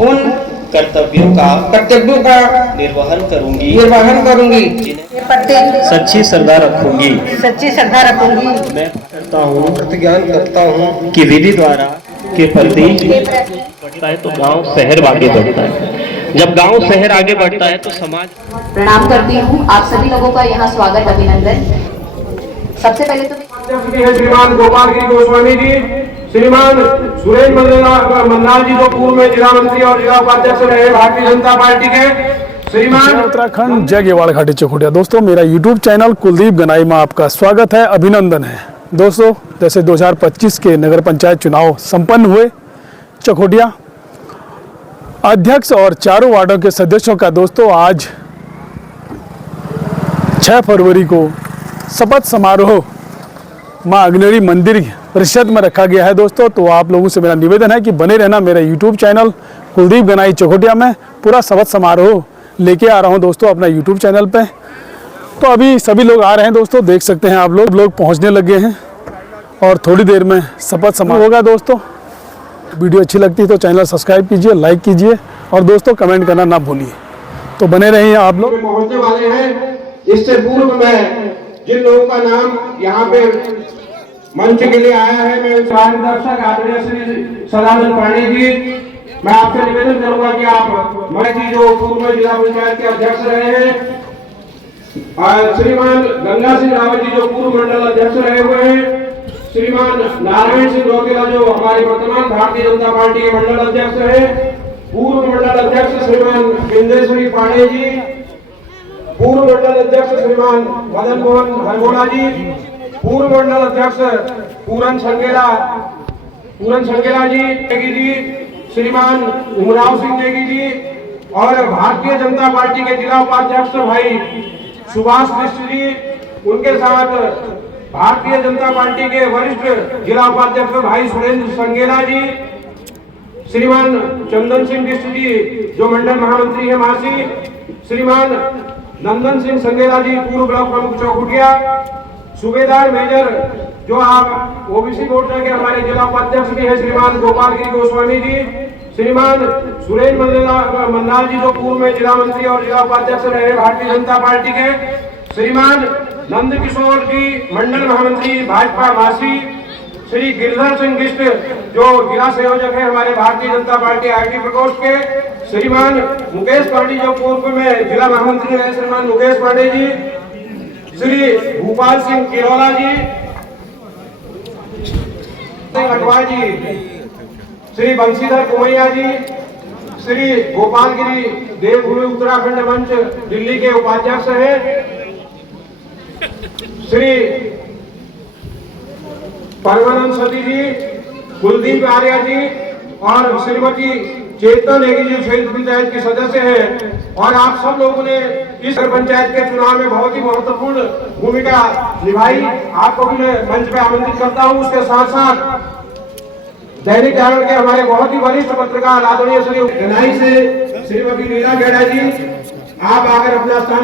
उन कर्तव्यों का निर्वहन करूंगी सच्ची श्रद्धा रखूंगी। मैं प्रतिज्ञान करता हूँ कि विधि द्वारा के प्रति बढ़ता है तो गांव शहर आगे बढ़ता है। जब गांव शहर आगे बढ़ता है तो समाज। प्रणाम करती हूँ आप सभी लोगों का यहाँ स्वागत अभिनंदन। सबसे पहले तो श्रीमान गोपाल गिरी गोस्वामी जी, श्रीमान सुरेंद्र मंडाल जी जो पूर्व में जिला मंत्री और जिला उपाध्यक्ष रहे भारतीय जनता पार्टी के, श्रीमान उत्तराखंड जय गेवाड़ घाटी चकोटिया। दोस्तों मेरा यूट्यूब चैनल कुलदीप गनाई में आपका स्वागत है, अभिनंदन है। दोस्तों जैसे 2025 के नगर पंचायत चुनाव संपन्न हुए, चकोटिया अध्यक्ष और चारों वार्डों के सदस्यों का दोस्तों आज 6 फरवरी को शपथ समारोह मां अग्नेरी मंदिर परिषद में रखा गया है। दोस्तों तो आप लोगों से मेरा निवेदन है कि बने रहना मेरे यूट्यूब चैनल कुलदीप गनाई चकोटिया में। पूरा शपथ समारोह लेके आ रहा हूं दोस्तों अपना यूट्यूब चैनल पे। तो अभी सभी लोग आ रहे हैं दोस्तों, देख सकते हैं आप लोग पहुंचने लगे हैं और थोड़ी देर में शपथ समारोह होगा। दोस्तों वीडियो अच्छी लगती है तो चैनल सब्सक्राइब कीजिए, लाइक कीजिए और दोस्तों कमेंट करना ना भूलिए। तो बने रहिए आप लोग। पहुंचने वाले हैं। इससे पूर्व में जिन लोगों का नाम यहाँ पे मंच के लिए आया है, मैं मार्गदर्शक आदरणीय श्री सदानंद पांडे जी, मैं आपसे निवेदन करूंगा कि आप मैं जी जो पूर्व में जिला पंचायत के अध्यक्ष रहे हैं, श्रीमान गंगा सिंह रावत जी जो पूर्व मंडल अध्यक्ष रहे हुए हैं, श्रीमान नारायण सिंह रोकेला जो हमारे वर्तमान भारतीय जनता पार्टी के मंडल अध्यक्ष रहे, पूर्व मंडल अध्यक्ष श्रीमान बिंदेश्वरी पांडे जी, पूर्व मंडल अध्यक्ष श्रीमान मदन मोहन हरगोड़ा जी, पूर्व मंडल अध्यक्ष पूरन संगेला जी नेगी जी, श्रीमान उमराव सिंह नेगी जी और भारतीय जनता पार्टी के जिला उपाध्यक्ष भाई सुभाष बिष्ट जी, उनके साथ भारतीय जनता पार्टी के वरिष्ठ जिला उपाध्यक्ष भाई सुरेंद्र संगेला जी, श्रीमान चंदन सिंह बिष्ट जी जो मंडल महामंत्री है मासी, श्रीमान नंदन सिंह संगेला जी पूर्व ब्लॉक प्रमुख चौकुटिया, सूबेदार मेजर जो आप ओबीसी मोर्चा के हमारे जिला उपाध्यक्ष भी है श्रीमान गोपाल गिरी गोस्वामी जी, श्रीमान सुरेंद्र मंडाल जी जो पूर्व में जिला मंत्री और जिला उपाध्यक्ष रहे भारतीय जनता पार्टी के, श्रीमान नंद किशोर जी मंडल महामंत्री भाजपा मासी, श्री गिरधर सिंह बिष्ट जो जिला संयोजक है हमारे भारतीय जनता पार्टी आईटी प्रकोष्ठ के, श्रीमान मुकेश पांडे जो पूर्व में जिला महामंत्री रहे श्रीमान मुकेश पांडे जी, श्री भूपाल सिंह किरोला जी, अटवा जी, श्री बंशीधर कुमैया जी, श्री गोपाल गिरी देवभूमि उत्तराखंड मंच दिल्ली के उपाध्यक्ष हैं, श्री परमानंद सती जी, कुलदीप आर्या जी और श्रीमती चेतन नेगी जी क्षेत्र पंचायत की सदस्य हैं। और आप सब लोगों ने इस पंचायत के चुनाव में बहुत ही महत्वपूर्ण भूमिका निभाई। आपको भी मैं मंच पे आमंत्रित करता हूं। उसके साथ साथ दैनिक जागरण के हमारे बहुत ही वरिष्ठ पत्रकार आदरणीय श्री गनाई से श्रीमती लीला गेड़ा जी, आप आकर अपना स्थान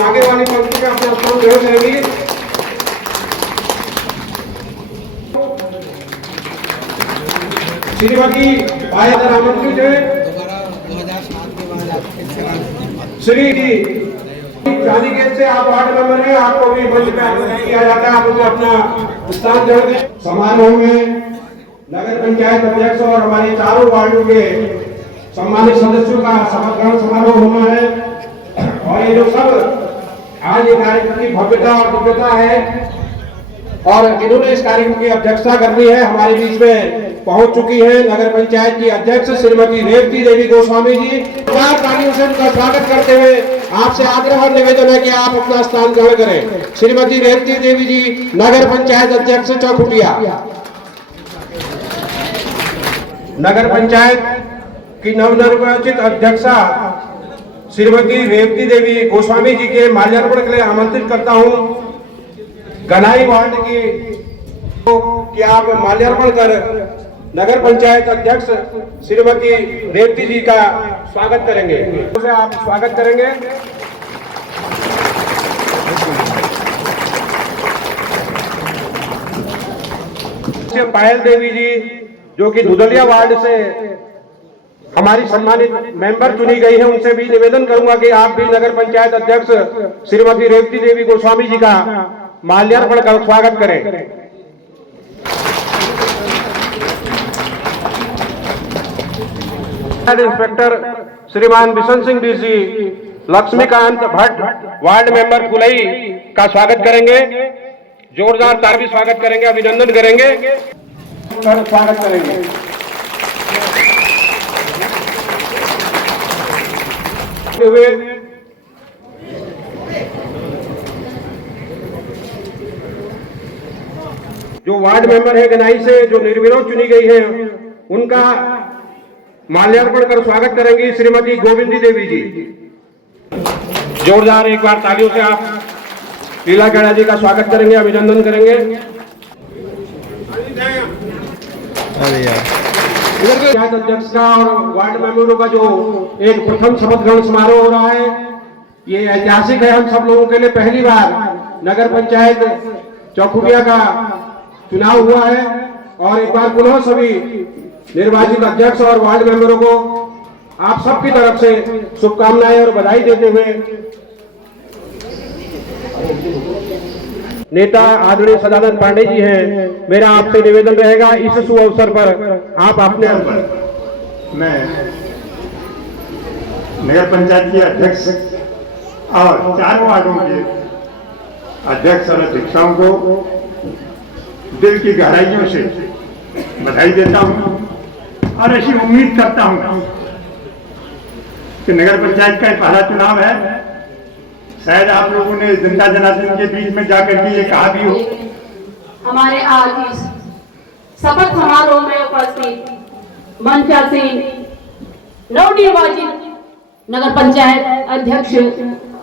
आगे वाली पंक्ति में अपना स्थान ग्रहण करेंगी। श्रीमती आयकर आमंत्रित है। श्री चांदी गेट से आप वार्ड मेंबर हैं, आपको भी मंच पे आमंत्रित किया जाता है, आप उसे अपना स्थान ग्रहण करें। समारोह में नगर पंचायत अध्यक्ष और हमारे चारों वार्डों के सम्मानित सदस्यों का शपथ ग्रहण समारोह होना है। और ये जो सब आज ये कार्यक्रम की भव्यता और दिव्यता है और इन्होंने इस कार्यक्रम की अध्यक्षता करनी है, हमारे बीच में पहुंच चुकी है नगर पंचायत की अध्यक्ष श्रीमती रेवती देवी गोस्वामी जी। तालियों से उनका स्वागत करते हुए आपसे आग्रह और निवेदन है कि आप अपना स्थान ग्रहण करें। श्रीमती रेवती देवी जी नगर पंचायत अध्यक्ष चौकुटिया। नगर पंचायत की नवनिर्वाचित अध्यक्षा श्रीमती रेवती देवी गोस्वामी जी के माल्यार्पण के लिए आमंत्रित करता हूं। गनाई वार्ड की कि आप माल्यार्पण कर नगर पंचायत अध्यक्ष श्रीमती रेवती जी का स्वागत करेंगे। उसे आप स्वागत करेंगे। पायल देवी जी जो कि दुदलिया वार्ड से हमारी सम्मानित मेंबर चुनी गई है, उनसे भी निवेदन करूंगा कि आप भी नगर पंचायत अध्यक्ष श्रीमती रेवती देवी गोस्वामी जी का माल्यार्पण कर स्वागत करें। इंस्पेक्टर श्रीमान Bishan Singh DC Laxmikant Bhatt ward member Phulai का स्वागत करेंगे, जोरदार ताली स्वागत करेंगे, अभिनंदन करेंगे, स्वागत करेंगे। हुए जो वार्ड मेंबर है गनाई से जो निर्विरोध चुनी गई है, उनका माल्यार्पण कर स्वागत करेंगी श्रीमती गोविंदी देवी जी। जोरदार एक बार तालियों से आप लीला गड़ा जी का स्वागत करेंगे, अभिनंदन करेंगे। पंचायत अध्यक्ष का और वार्ड मेंबरों का जो एक प्रथम शपथ ग्रहण समारोह हो रहा है, ये ऐतिहासिक है हम सब लोगों के लिए। पहली बार नगर पंचायत चौखुटिया का चुनाव हुआ है और एक बार पुनः सभी निर्वाचित अध्यक्ष और वार्ड मेंबरों को आप सबकी तरफ से शुभकामनाएं और बधाई देते हुए नेता आदरणीय सदानंद पांडे जी हैं, मेरा आपसे निवेदन रहेगा इस शुभ अवसर पर आप अपने मैं नगर पंचायत के अध्यक्ष और 4 वार्डों के अध्यक्ष और अध्यक्षाओं को दिल की गहराइयों से बधाई देता हूं और ऐसी उम्मीद करता हूं कि नगर पंचायत का पहला चुनाव है। शायद आप लोगों ने जनता जनार्दन के बीच में जाकर के ये कहा भी हो। हमारे आज इस शपथ समारोह में उपस्थित मंचासीन नवनिर्वाचित नगर पंचायत अध्यक्ष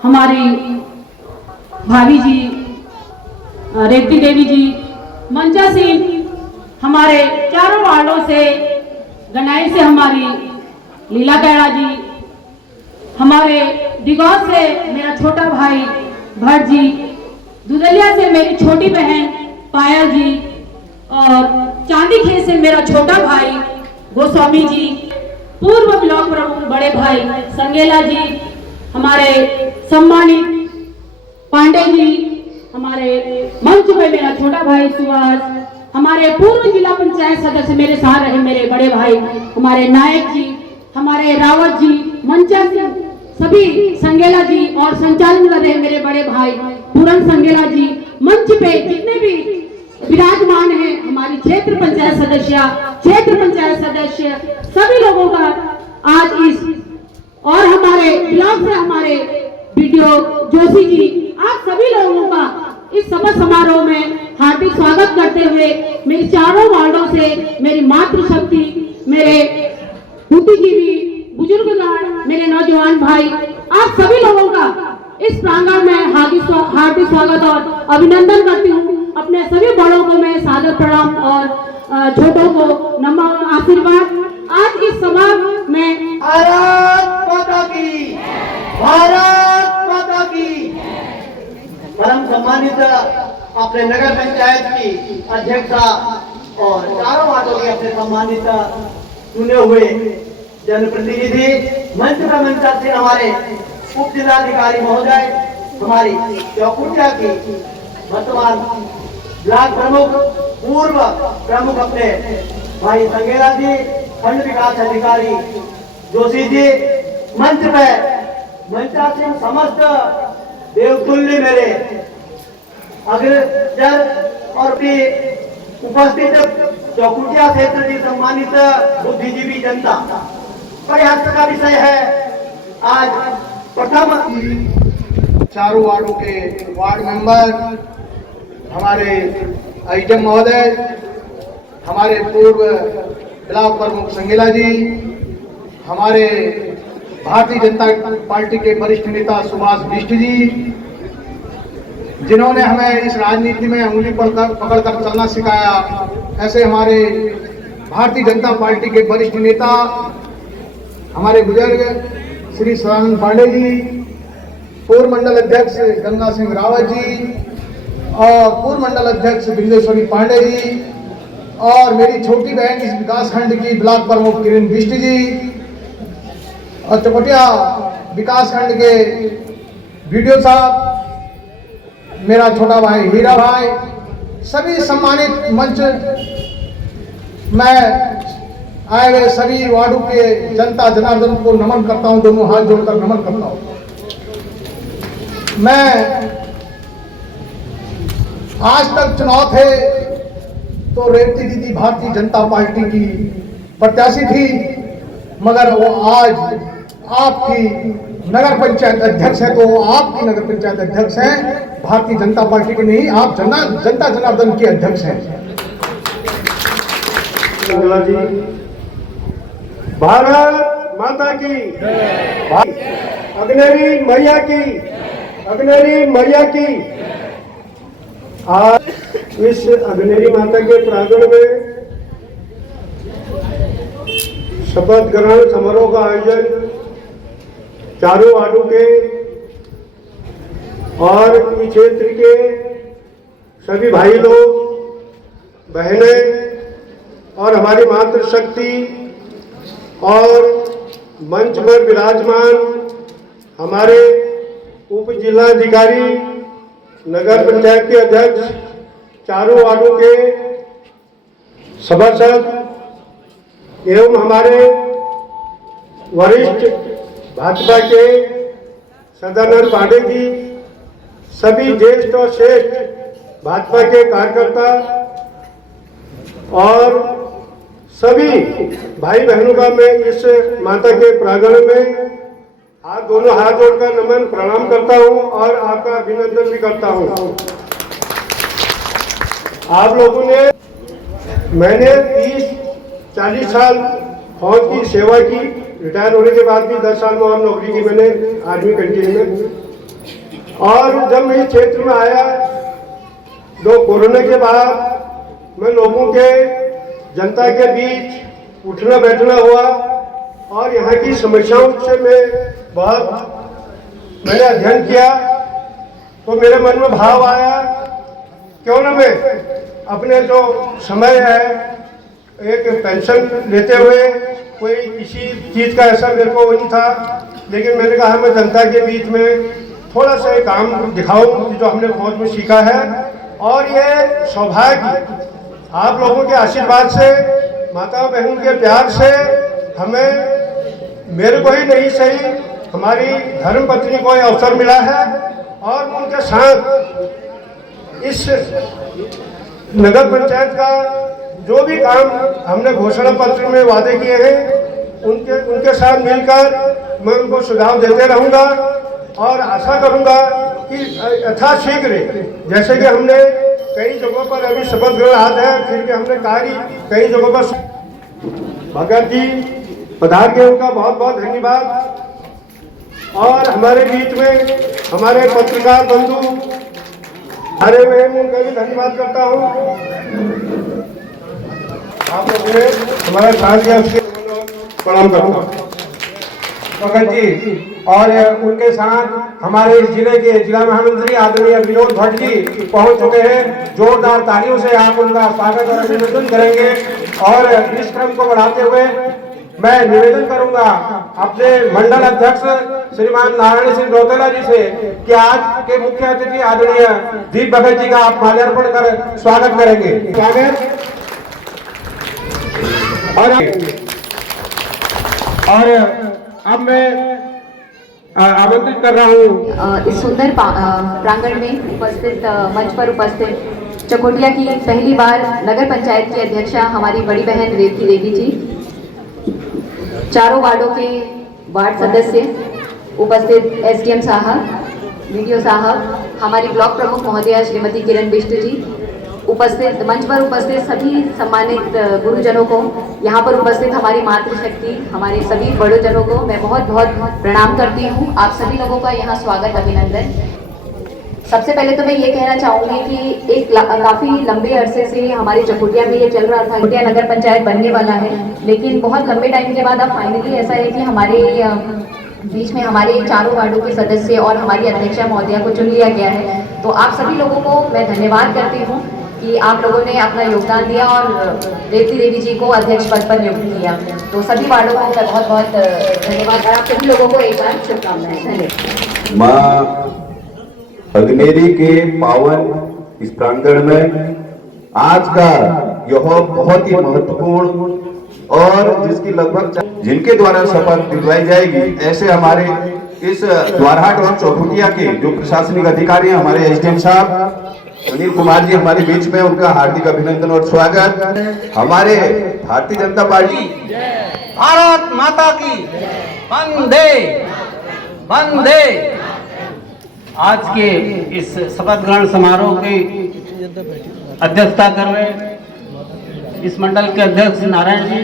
हमारी भाभी जी रेवती देवी जी, मंचासीन हमारे 4 वार्डों से गनाई से हमारी लीला कैड़ा जी, हमारे डिगौर से मेरा छोटा भाई भट्ट जी, दुदलिया से मेरी छोटी बहन पायल जी और चांदी खेत से मेरा छोटा भाई गोस्वामी जी, पूर्व ब्लॉक प्रमुख बड़े भाई संगेला जी, हमारे सम्मानित पांडे जी, हमारे मंच पे मेरा छोटा भाई सुभाष, हमारे पूर्व जिला पंचायत सदस्य मेरे साथ रहे मेरे बड़े भाई हमारे नायक जी, हमारे रावत जी, मंचा सिंह, सभी संगेला जी और संचालन कर रहे मेरे बड़े भाई पूरन संगेला जी, मंच पे जितने भी विराजमान हैं हमारी क्षेत्र पंचायत सदस्य सभी लोगों का आज इस और हमारे ब्लॉक से हमारे वीडियो जोशी जी, आप सभी लोगों का इस शपथ समारोह में हार्दिक स्वागत करते हुए मेरी 4 वार्डों से मेरी मातृशक्ति, मेरे बुद्धिजीवी बुजुर्गगण, मेरे नौजवान भाई, आप सभी लोगों का इस प्रांगण में हार्दिक स्वागत और अभिनंदन करती हूँ। अपने सभी बड़ों को मैं सादर प्रणाम और छोटों को नमन आशीर्वाद। आज इस सभा में भारत माता की परम सम्मानित अपने नगर पंचायत की अध्यक्षा और 4 वार्डों के अपने सम्मानित चुने हुए जनप्रतिनिधि, मंच में मंचा से हमारे उप जिलाधिकारी महोदय, हमारी चौकुटिया की वर्तमान ब्लॉक प्रमुख, पूर्व प्रमुख अपने भाई संगेला जी, खंड विकास अधिकारी जोशी जी, मंच पे मंचा सिंह, समस्त देवतुल्य मेरे अग्रजर और भी उपस्थित चौकुटिया क्षेत्र की सम्मानित बुद्धिजीवी जनता। प्रयास का विषय है आज प्रथम 4 वार्डों के वार्ड मेंबर, हमारे आईजम महोदय, हमारे पूर्व ब्लॉक प्रमुख संगेला जी, हमारे भारतीय जनता पार्टी के वरिष्ठ नेता सुभाष बिष्ट जी, जिन्होंने हमें इस राजनीति में उंगली पकड़कर चलना सिखाया, ऐसे हमारे भारतीय जनता पार्टी के वरिष्ठ नेता हमारे बुजुर्ग श्री सदानंद पांडे जी, पूर्व मंडल अध्यक्ष गंगा सिंह रावत जी और पूर्व मंडल अध्यक्ष बिंदेश्वरी पांडे जी और मेरी छोटी बहन इस विकास खंड की ब्लॉक प्रमुख किरण बिष्ट जी, और चकोटिया विकास खंड के वीडियो साहब, मेरा छोटा भाई हीरा भाई, सभी सम्मानित मंच मैं आए हुए सभी वार्डों के जनता जनार्दन को नमन करता हूं, दोनों हाथ जोड़कर नमन करता हूं। मैं आज तक चुनाव थे तो रेवती दीदी भारतीय जनता पार्टी की प्रत्याशी थी, मगर वो आज आपकी नगर पंचायत अध्यक्ष है, तो वो आपकी नगर पंचायत अध्यक्ष हैं, भारतीय जनता पार्टी की नहीं, आप जनता जनार्दन के अध्यक्ष हैं। जी, भारत माता की, अग्नेरी मैया की, अग्नेरी मैया की। आज इस अग्नेरी माता के प्रांगण में शपथ ग्रहण समारोह का आयोजन चारों वार्डों के और इस क्षेत्र के सभी भाई लोग, बहनें और हमारी मातृशक्ति और मंच पर विराजमान हमारे उप जिलाधिकारी, नगर पंचायत के अध्यक्ष, चारों वार्डों के सभासद एवं हमारे वरिष्ठ भाजपा के सदानंद पांडे जी, सभी ज्येष्ठ और श्रेष्ठ भाजपा के कार्यकर्ता और सभी भाई बहनों का मैं इस माता के प्रांगण में दोनों हाथ जोड़कर नमन प्रणाम करता हूं और आपका अभिनंदन भी करता हूं। आप लोगों ने, मैंने 30-40 साल फौज की सेवा की, रिटायर होने के बाद भी 10 साल में और नौकरी की मैंने आर्मी कैंटीन में। और जब मैं इस क्षेत्र में आया तो कोरोना के बाद मैं लोगों के, जनता के बीच उठना बैठना हुआ और यहाँ की समस्याओं से मैंने अध्ययन किया, तो मेरे मन में भाव आया क्यों ना मैं अपने जो समय है एक पेंशन लेते हुए, कोई किसी चीज़ का ऐसा मेरे को नहीं था, लेकिन मैंने कहा मैं जनता के बीच में थोड़ा सा काम दिखाऊं जो हमने फौज में सीखा है। और ये सौभाग्य आप लोगों के आशीर्वाद से, माता बहनों के प्यार से हमें, मेरे को ही नहीं सही, हमारी धर्मपत्नी को अवसर मिला है और उनके साथ इस नगर पंचायत का जो भी काम हमने घोषणा पत्र में वादे किए हैं उनके साथ मिलकर मैं उनको सुझाव देते रहूंगा और आशा करूंगा कि यथाशीघ्र, जैसे कि हमने कई जगहों पर अभी शपथ ग्रहण आज है, फिर भी हमने कार्य कई जगहों पर। भगत जी पधार के, उनका बहुत बहुत धन्यवाद। और हमारे बीच में हमारे पत्रकार बंधु हरे हुए, उनका भी धन्यवाद करता हूँ। आप लोगों ने हमारा साथ दिया, उसके प्रणाम करूँगा भगत जी। और उनके साथ हमारे जिले के जिला महामंत्री आदरणीय विनोद भट्ट जी पहुंच चुके हैं। जोरदार तालियों से आप उनका स्वागत और अभिनंदन करेंगे। और इस क्रम को बढ़ाते हुए मैं निवेदन करूंगा अपने मंडल अध्यक्ष श्रीमान नारायण सिंह रौतेला जी से कि आज के मुख्य अतिथि आदरणीय दीप भगत जी का आप माल्यार्पण कर स्वागत करेंगे। स्वागत। और अब मैं आमंत्रित कर रहा हूँ इस सुंदर प्रांगण में उपस्थित, मंच पर उपस्थित चकोटिया की पहली बार नगर पंचायत की अध्यक्षा हमारी बड़ी बहन रेवती देवी जी, चारों वार्डों के वार्ड सदस्य उपस्थित, एसडीएम साहब, वीडियो साहब, हमारी ब्लॉक प्रमुख महोदया श्रीमती किरण बिष्ट जी, उपस्थित मंच पर उपस्थित सभी सम्मानित गुरुजनों को, यहाँ पर उपस्थित हमारी मातृशक्ति, हमारे सभी बड़ोजनों को मैं बहुत बहुत प्रणाम करती हूँ। आप सभी लोगों का यहाँ स्वागत, अभिनंदन। सबसे पहले तो मैं ये कहना चाहूँगी कि एक काफ़ी लंबे अरसे से हमारे चकोटिया में ये चल रहा था, चकोटिया नगर पंचायत बनने वाला है, लेकिन बहुत लंबे टाइम के बाद अब फाइनली ऐसा है कि हमारे बीच में हमारे चारों वार्डों के सदस्य और हमारी अध्यक्षा महोदया को चुन लिया गया है। तो आप सभी लोगों को मैं धन्यवाद करती हूँ कि आप लोगों ने अपना योगदान दिया और रेवती देवी जी को अध्यक्ष पद पर नियुक्त किया। तो सभी वार्डों को मैं बहुत बहुत धन्यवाद और आप सभी लोगों को एक बार शुभकामनाएं। धन्यवाद। मां अग्नेरी के पावन इस प्रांगण में आज का यह बहुत ही महत्वपूर्ण और जिसकी लगभग जिनके द्वारा शपथ दिलवाई जाएगी, ऐसे हमारे इस द्वारहाट और चौखुटिया के जो प्रशासनिक अधिकारी हैं, हमारे एसडीएम साहब अनिल कुमार जी हमारे बीच में, उनका हार्दिक अभिनंदन और स्वागत। हमारे भारतीय जनता पार्टी भारत माता की वंदे वंदे। आज के इस शपथ ग्रहण समारोह की अध्यक्षता कर रहे इस मंडल के अध्यक्ष नारायण जी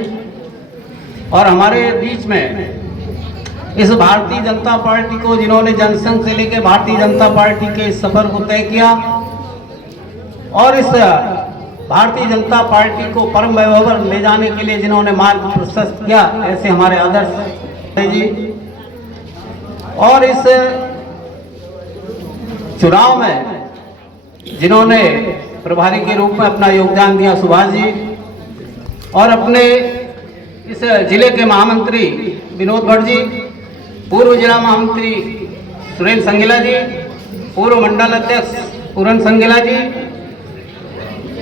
और हमारे बीच में इस भारतीय जनता पार्टी को, जिन्होंने जनसंघ से लेकर भारतीय जनता पार्टी के इस सफर को तय किया और इस भारतीय जनता पार्टी को परम वैभव पर ले जाने के लिए जिन्होंने मार्ग प्रशस्त किया, ऐसे हमारे आदर्श जी। और इस चुनाव में जिन्होंने प्रभारी के रूप में अपना योगदान दिया, सुभाष जी, और अपने इस जिले के महामंत्री विनोद भट्ट जी, पूर्व जिला महामंत्री सुरेंद्र संगेला जी, पूर्व मंडल अध्यक्ष पूरन संगेला जी,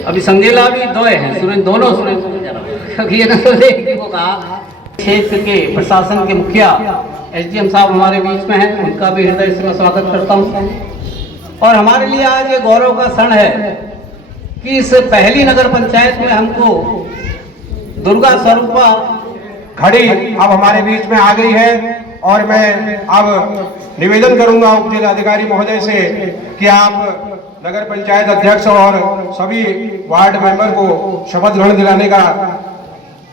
अभी संगेला भी दो हैं, सुरेंद्र दोनों सुरेंद्र को कहा। क्षेत्र के प्रशासन के मुखिया एसडीएम साहब हमारे बीच में हैं, उनका भी हृदय से मैं स्वागत करता हूं। और हमारे लिए आज ये गौरव का क्षण है कि इस पहली नगर पंचायत में हमको दुर्गा स्वरूपा घड़ी अब हमारे बीच में आ गई है और मैं अब निवेदन करूंगा उप जिलाधिकारी महोदय से कि आप नगर पंचायत अध्यक्ष और सभी वार्ड मेंबर को शपथ ग्रहण दिलाने का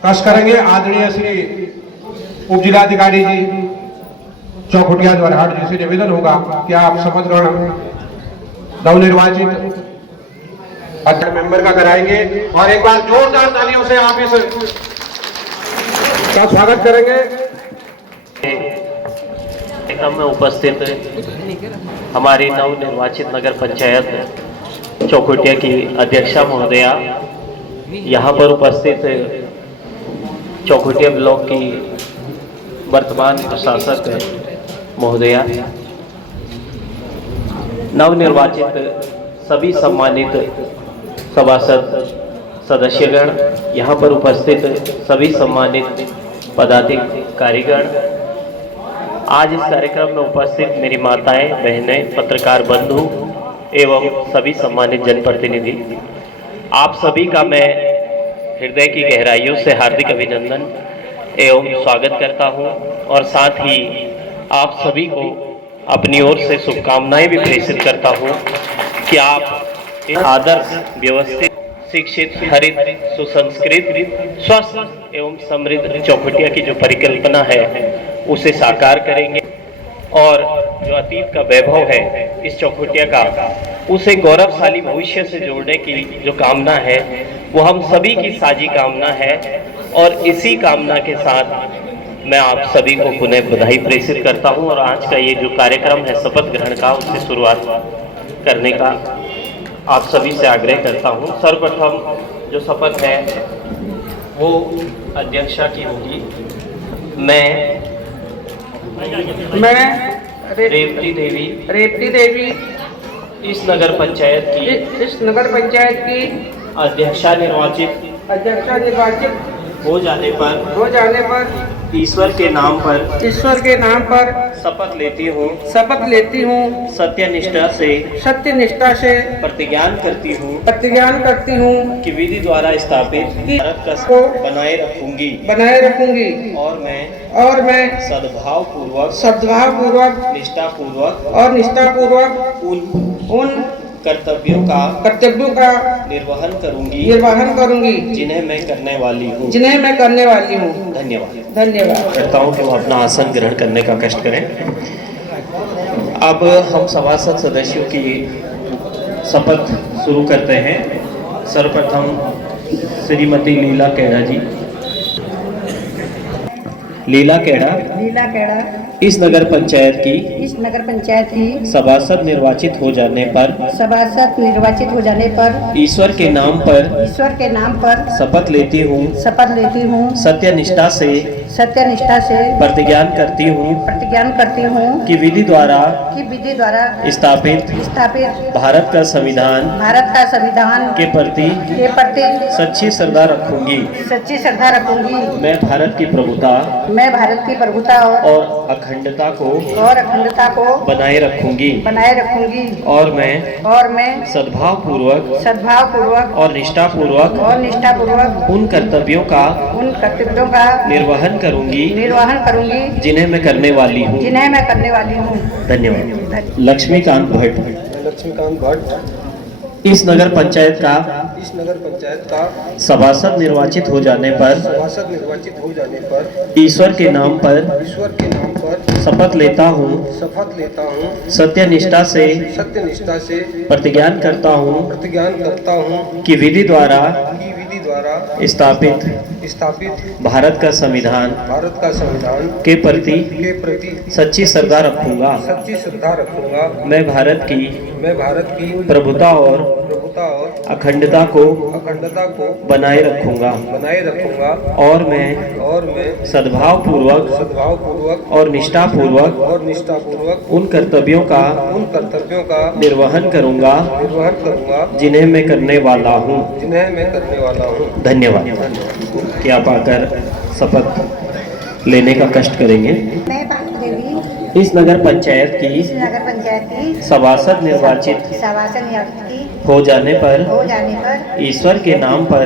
कष्ट करेंगे। आदरणीय श्री उप जिलाधिकारी जी चौखुटिया द्वारहाट जी से निवेदन होगा कि आप शपथ ग्रहण नवनिर्वाचित अध्यक्ष मेंबर का कराएंगे और एक बार जोरदार तालियों से आप इस का स्वागत करेंगे। कार्यक्रम में उपस्थित हमारी नवनिर्वाचित नगर पंचायत चौखुटिया की अध्यक्षा महोदया, यहाँ पर उपस्थित चौखुटिया ब्लॉक की वर्तमान प्रशासक महोदया, नवनिर्वाचित सभी सम्मानित सभासद सदस्यगण, यहाँ पर उपस्थित सभी सम्मानित पदाधिकारीगण, आज इस कार्यक्रम में उपस्थित मेरी माताएं, बहनें, पत्रकार बंधु एवं सभी सम्मानित जनप्रतिनिधि, आप सभी का मैं हृदय की गहराइयों से हार्दिक अभिनंदन एवं स्वागत करता हूं और साथ ही आप सभी को अपनी ओर से शुभकामनाएं भी प्रेषित करता हूं कि आप आदर्श, व्यवस्थित, शिक्षित, हरित, सुसंस्कृत, स्वस्थ एवं समृद्ध चौखुटिया की जो परिकल्पना है उसे साकार करेंगे और जो अतीत का वैभव है इस चौखुटिया का, उसे गौरवशाली भविष्य से जोड़ने की जो कामना है वो हम सभी की साझी कामना है। और इसी कामना के साथ मैं आप सभी को पुनः बधाई प्रेषित करता हूं और आज का ये जो कार्यक्रम है शपथ ग्रहण का, उससे शुरुआत करने का आप सभी से आग्रह करता हूं। सर्वप्रथम जो शपथ है वो अध्यक्षा की होगी। मैं रेवती देवी इस नगर पंचायत की अध्यक्षा निर्वाचित हो जाने पर ईश्वर के नाम पर शपथ लेती हूँ सत्यनिष्ठा से प्रतिज्ञान करती हूँ कि विधि द्वारा स्थापित भारत का बनाए रखूंगी और मैं सद्भाव पूर्वक निष्ठापूर्वक उन कर्तव्यों का निर्वहन करूंगी जिन्हें मैं करने वाली हूँ। धन्यवाद करता हूँ कि वो अपना आसन ग्रहण करने का कष्ट करें। अब हम सभासद सदस्यों की शपथ शुरू करते हैं। सर्वप्रथम श्रीमती लीला केड़ा जी। लीला केड़ा लीला केड़ा इस नगर पंचायत की इस नगर पंचायत की सभासद निर्वाचित हो जाने पर सभासद निर्वाचित हो जाने पर ईश्वर के नाम पर शपथ लेती हूँ सत्य निष्ठा से प्रतिज्ञान करती हूँ कि विधि द्वारा स्थापित भारत का संविधान के प्रति सच्ची श्रद्धा रखूंगी मैं भारत की प्रभुता और अखंडता को बनाए रखूंगी और मैं सद्भाव पूर्वक और निष्ठा पूर्वक उन कर्तव्यों का निर्वहन करूंगी जिन्हें मैं करने वाली हूँ धन्यवाद। लक्ष्मीकांत भट्ट इस नगर पंचायत का सभासद निर्वाचित हो जाने पर ईश्वर के नाम पर शपथ लेता हूँ सत्य निष्ठा से प्रतिज्ञान करता हूँ कि विधि द्वारा स्थापित भारत का संविधान के प्रति सच्ची श्रद्धा रखूंगा मैं भारत की प्रभुता और अखंडता को बनाए रखूंगा और मैं सद्भाव पूर्वक और निष्ठा पूर्वक उन कर्तव्यों का निर्वहन करूंगा जिन्हें मैं करने वाला हूँ धन्यवाद। क्या आप आकर शपथ लेने का कष्ट करेंगे। मैं पार्वती देवी इस नगर पंचायत की सभासद निर्वाचित हो जाने पर ईश्वर के नाम पर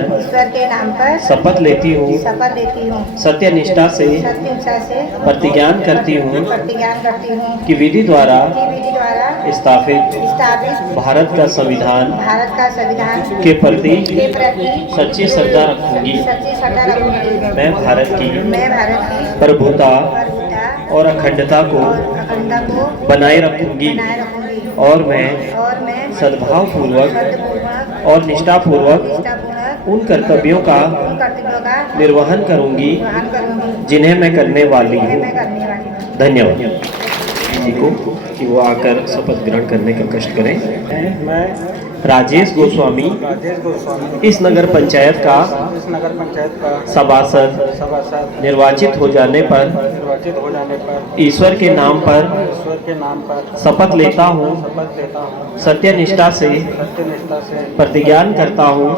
शपथ लेती हूँ सत्य निष्ठा से प्रतिज्ञान करती हूँ कि विधि द्वारा स्थापित भारत का संविधान के प्रति सच्ची श्रद्धा रखूंगी मैं भारत की प्रभुता और अखंडता को बनाए रखूंगी और मैं सद्भाव पूर्वक और निष्ठा पूर्वक उन कर्तव्यों का निर्वहन करूंगी जिन्हें मैं करने वाली हूँ धन्यवाद। जी को कि वो आकर शपथ ग्रहण करने का कष्ट करें। मैं राजेश गोस्वामी इस नगर पंचायत का सभासद निर्वाचित हो जाने पर ईश्वर के नाम पर शपथ लेता हूँ सत्य निष्ठा से प्रतिज्ञान करता हूँ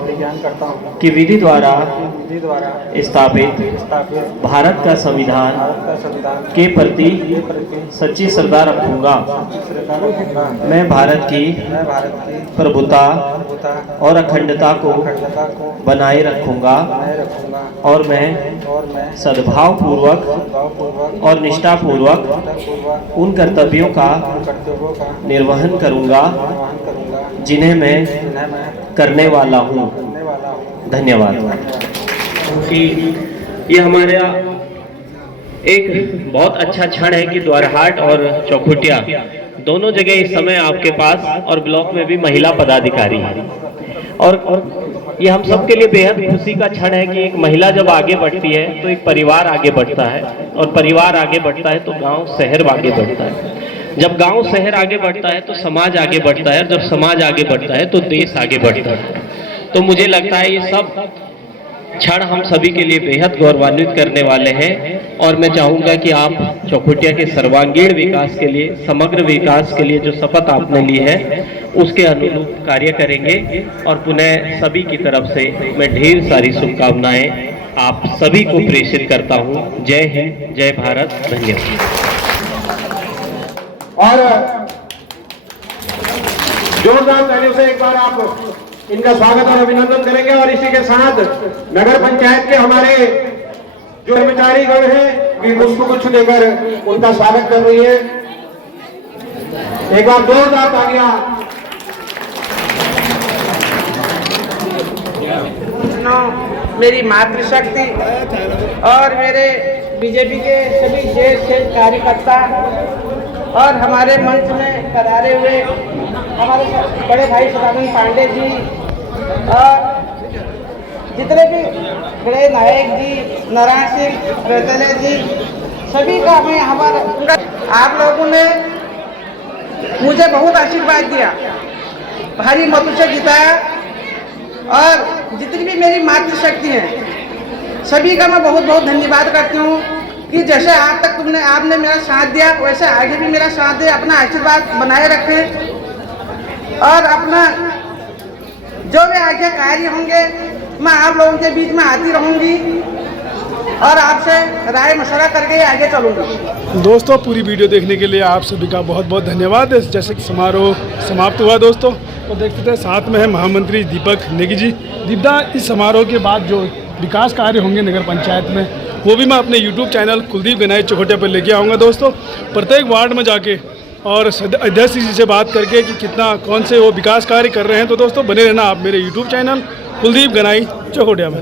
कि विधि द्वारा स्थापित भारत का संविधान के प्रति सच्ची श्रद्धा रखूंगा मैं भारत की प्रभुता और अखंडता को बनाए रखूंगा और मैं सद्भाव पूर्वक और निष्ठा पूर्वक उन कर्तव्यों का निर्वहन करूंगा जिन्हें मैं करने वाला हूँ धन्यवाद। ये हमारा एक बहुत अच्छा क्षण है कि द्वारहाट और चौखुटिया दोनों जगह इस समय आपके पास और ब्लॉक में भी महिला पदाधिकारी हैं और ये हम सब के लिए बेहद खुशी का क्षण है कि एक महिला जब आगे बढ़ती है तो एक परिवार आगे बढ़ता है और परिवार आगे बढ़ता है तो गांव शहर आगे बढ़ता है जब गांव शहर आगे बढ़ता है तो समाज आगे बढ़ता है जब समाज आगे बढ़ता है तो देश आगे बढ़ता है। तो मुझे लगता है ये सब क्षण हम सभी के लिए बेहद गौरवान्वित करने वाले हैं और मैं चाहूंगा कि आप चौखुटिया के सर्वांगीण विकास के लिए समग्र विकास के लिए जो शपथ आपने ली है उसके अनुरूप कार्य करेंगे और पुनः सभी की तरफ से मैं ढेर सारी शुभकामनाएं आप सभी को प्रेषित करता हूं। जय हिंद, जय भारत, धन्यवाद। और जोरदार तालियों से एक बार आप इनका स्वागत और अभिनंदन करेंगे और इसी के साथ नगर पंचायत के हमारे जो कर्मचारी गण हैं भी पुष्प गुच्छ लेकर उनका स्वागत कर रही है। एक बार जोरदार तालियां। मेरी मातृशक्ति और मेरे बीजेपी के सभी ज्येष्ठ कार्यकर्ता और हमारे मंच में पधारे हुए हमारे बड़े भाई सदानंद पांडे जी और जितने भी बड़े नायक जी, नारायण सिंह रतले जी सभी का मैं आभार। आप लोगों ने मुझे बहुत आशीर्वाद दिया, भारी मतों से जिताया, और जितनी भी मेरी मातृशक्ति है सभी का मैं बहुत बहुत धन्यवाद करती हूँ कि जैसे आज तक आपने मेरा साथ दिया वैसे आगे भी मेरा साथ दे, अपना आशीर्वाद बनाए रखें, और अपना जो भी आगे कार्य होंगे मैं आप लोगों के बीच में आती रहूँगी और आपसे राय मशवरा करके आगे चलूँगी। दोस्तों पूरी वीडियो देखने के लिए आप सभी का बहुत बहुत धन्यवाद। जैसे कि समारोह समाप्त हुआ दोस्तों, तो देख सकते हैं साथ में है महामंत्री दीपक नेगी जी। दीपदा, इस समारोह के बाद जो विकास कार्य होंगे नगर पंचायत में वो भी मैं अपने यूट्यूब चैनल कुलदीप गनाई चकोटिया पर लेके आऊँगा दोस्तों, प्रत्येक वार्ड में जाके और अध्यक्ष जी से बात करके कि कितना कौन से वो विकास कार्य कर रहे हैं। तो दोस्तों बने रहना आप मेरे यूट्यूब चैनल कुलदीप गनाई चकोटिया में।